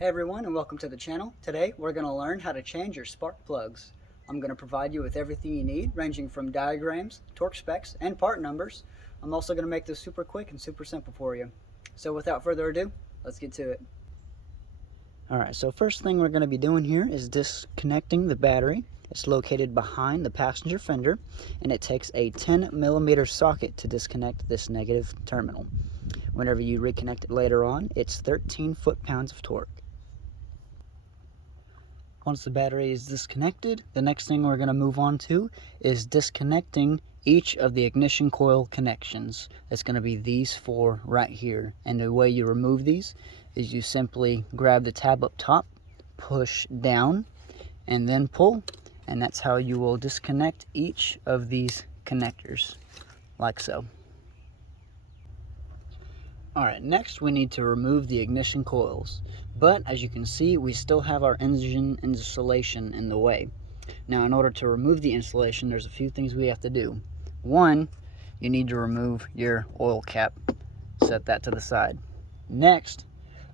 Hey everyone, and welcome to the channel. Today we're going to learn how to change your spark plugs. I'm going to provide you with everything you need, ranging from diagrams, torque specs, and part numbers. I'm also going to make this super quick and super simple for you. So without further ado, let's get to it. Alright, so first thing we're going to be doing here is disconnecting the battery. It's located behind the passenger fender, and it takes a 10mm socket to disconnect this negative terminal. Whenever you reconnect it later on, it's 13 foot-pounds of torque. Once the battery is disconnected, the next thing we're going to move on to is disconnecting each of the ignition coil connections. It's going to be these four right here. And the way you remove these is you simply grab the tab up top, push down, and then pull. And that's how you will disconnect each of these connectors, like so. Alright, next we need to remove the ignition coils. But as you can see, we still have our engine insulation in the way. Now, in order to remove the insulation, there's a few things we have to do. One, you need to remove your oil cap. Set that to the side. Next,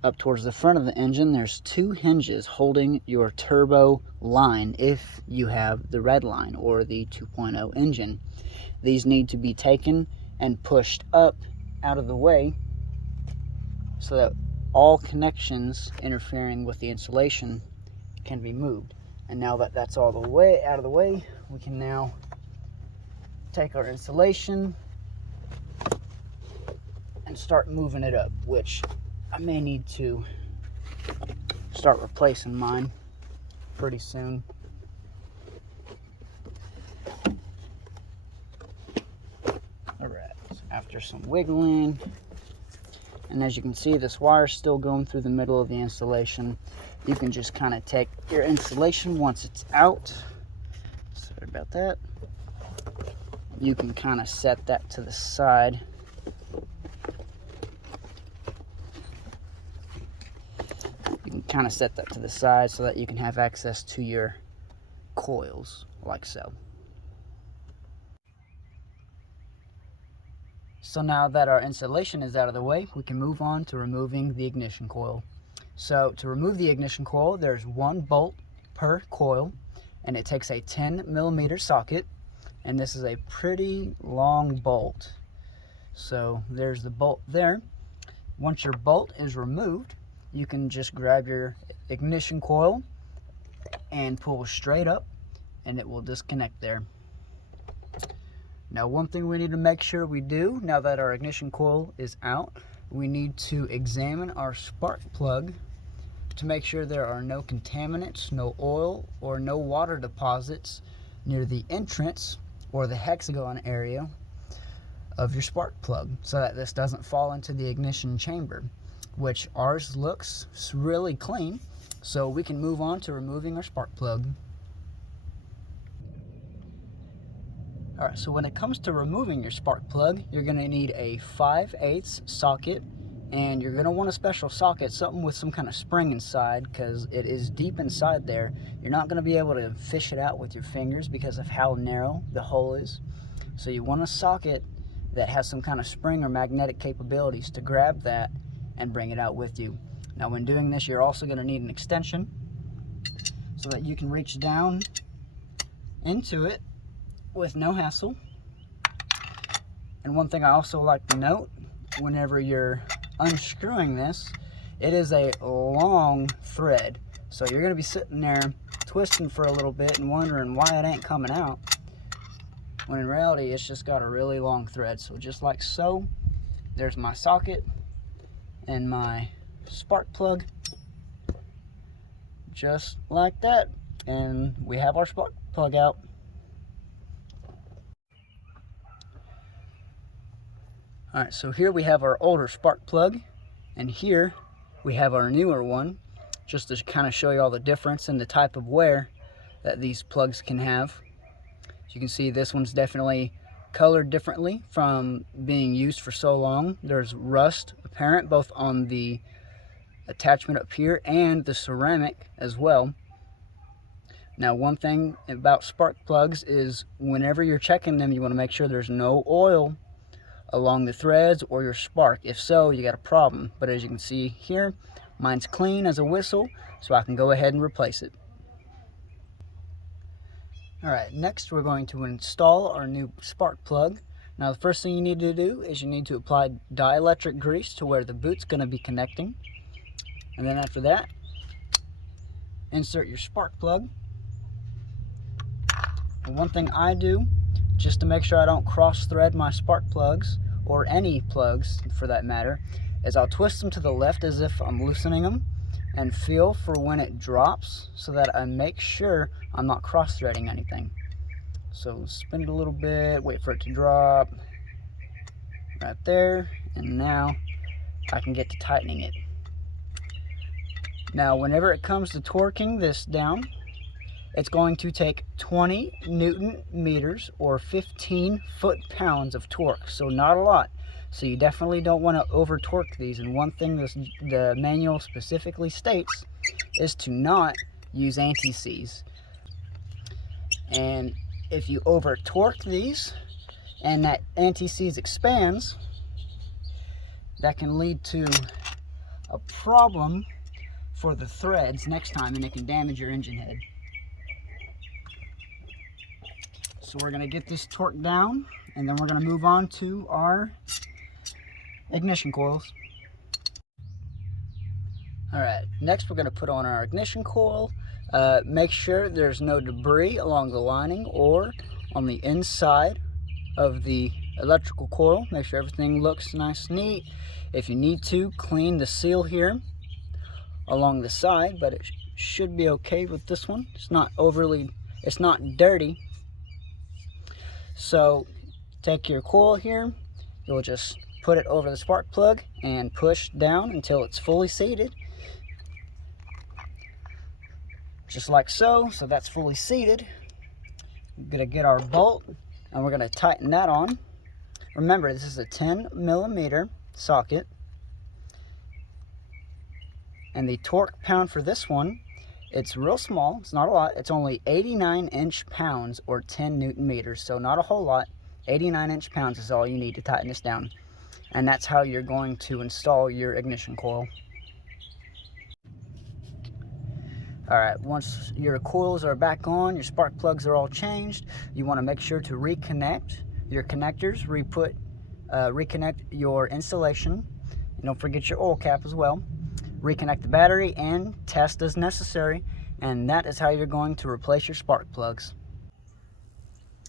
up towards the front of the engine, there's two hinges holding your turbo line if you have the red line or the 2.0 engine. These need to be taken and pushed up out of the way so that all connections interfering with the insulation can be moved. And now that that's all the way out of the way, we can now take our insulation and start moving it up, which I may need to start replacing mine pretty soon. Alright, so after some wiggling, and as you can see, this wire is still going through the middle of the insulation. You can just kind of take your insulation once it's out. Sorry about that. You can kind of set that to the side. You can kind of set that to the side so that you can have access to your coils, like so. So now that our insulation is out of the way, we can move on to removing the ignition coil. So to remove the ignition coil, there's one bolt per coil, and it takes a 10mm socket, and this is a pretty long bolt. So there's the bolt there. Once your bolt is removed, you can just grab your ignition coil and pull straight up, and it will disconnect there. Now, one thing we need to make sure we do now that our ignition coil is out, we need to examine our spark plug to make sure there are no contaminants, no oil, or no water deposits near the entrance or the hexagon area of your spark plug, so that this doesn't fall into the ignition chamber, which ours looks really clean, so we can move on to removing our spark plug. Alright, so when it comes to removing your spark plug, you're going to need a 5/8 socket, and you're going to want a special socket, something with some kind of spring inside, because it is deep inside there. You're not going to be able to fish it out with your fingers because of how narrow the hole is. So you want a socket that has some kind of spring or magnetic capabilities to grab that and bring it out with you. Now, when doing this, you're also going to need an extension so that you can reach down into it with no hassle. And one thing I also like to note, whenever you're unscrewing this, it is a long thread. So you're going to be sitting there twisting for a little bit and wondering why it ain't coming out, when in reality it's just got a really long thread. So just like so, there's my socket and my spark plug, just like that, and we have our spark plug out. Alright, so here we have our older spark plug, and here we have our newer one, just to kind of show you all the difference in the type of wear that these plugs can have. As you can see, this one's definitely colored differently from being used for so long. There's rust apparent both on the attachment up here and the ceramic as well. Now, one thing about spark plugs is whenever you're checking them, you want to make sure there's no oil along the threads or your spark. If so, you got a problem. But as you can see here, Mine's clean as a whistle, so I can go ahead and replace it. Alright, next we're going to install our new spark plug. Now the first thing you need to do is you need to apply dielectric grease to where the boot's going to be connecting. And then after that, insert your spark plug. And one thing I do, just to make sure I don't cross thread my spark plugs, or any plugs for that matter, is I'll twist them to the left as if I'm loosening them and feel for when it drops so that I make sure I'm not cross threading anything. So spin it a little bit, wait for it to drop right there, and now I can get to tightening it. Now whenever it comes to torquing this down, it's going to take 20 Newton meters or 15 foot-pounds of torque, so not a lot. So you definitely don't want to over torque these, and one thing the manual specifically states is to not use anti-seize. And if you over torque these and that anti-seize expands, that can lead to a problem for the threads next time, and it can damage your engine head. So we're going to get this torqued down, and then we're going to move on to our ignition coils. Alright, next we're going to put on our ignition coil. Make sure there's no debris along the lining or on the inside of the electrical coil. Make sure everything looks nice and neat. If you need to, clean the seal here along the side, but it should be okay with this one. It's not dirty. So take your coil here, you'll just put it over the spark plug and push down until it's fully seated. Just like so. So that's fully seated. We're going to get our bolt and we're going to tighten that on. Remember, this is a 10mm socket. And the torque pound for this one, it's real small. It's not a lot. It's only 89 inch-pounds or 10 Newton meters. So not a whole lot. 89 inch-pounds is all you need to tighten this down. And that's how you're going to install your ignition coil. Alright, once your coils are back on, your spark plugs are all changed, you want to make sure to reconnect your connectors, reconnect your insulation, and don't forget your oil cap as well. Reconnect the battery and test as necessary, and that is how you're going to replace your spark plugs.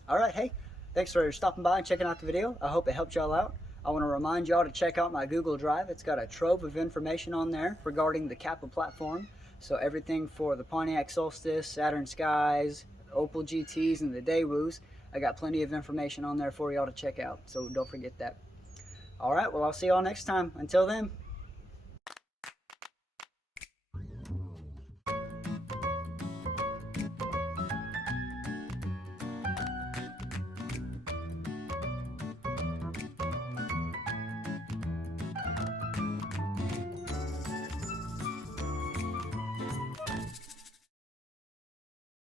Alright, hey, thanks for stopping by and checking out the video. I hope it helped y'all out. I want to remind y'all to check out my Google Drive. It's got a trove of information on there regarding the Kappa platform. So everything for the Pontiac Solstice, Saturn Skies, Opel GTs, and the Daewoos. I got plenty of information on there for y'all to check out, so don't forget that. Alright, well I'll see y'all next time. Until then,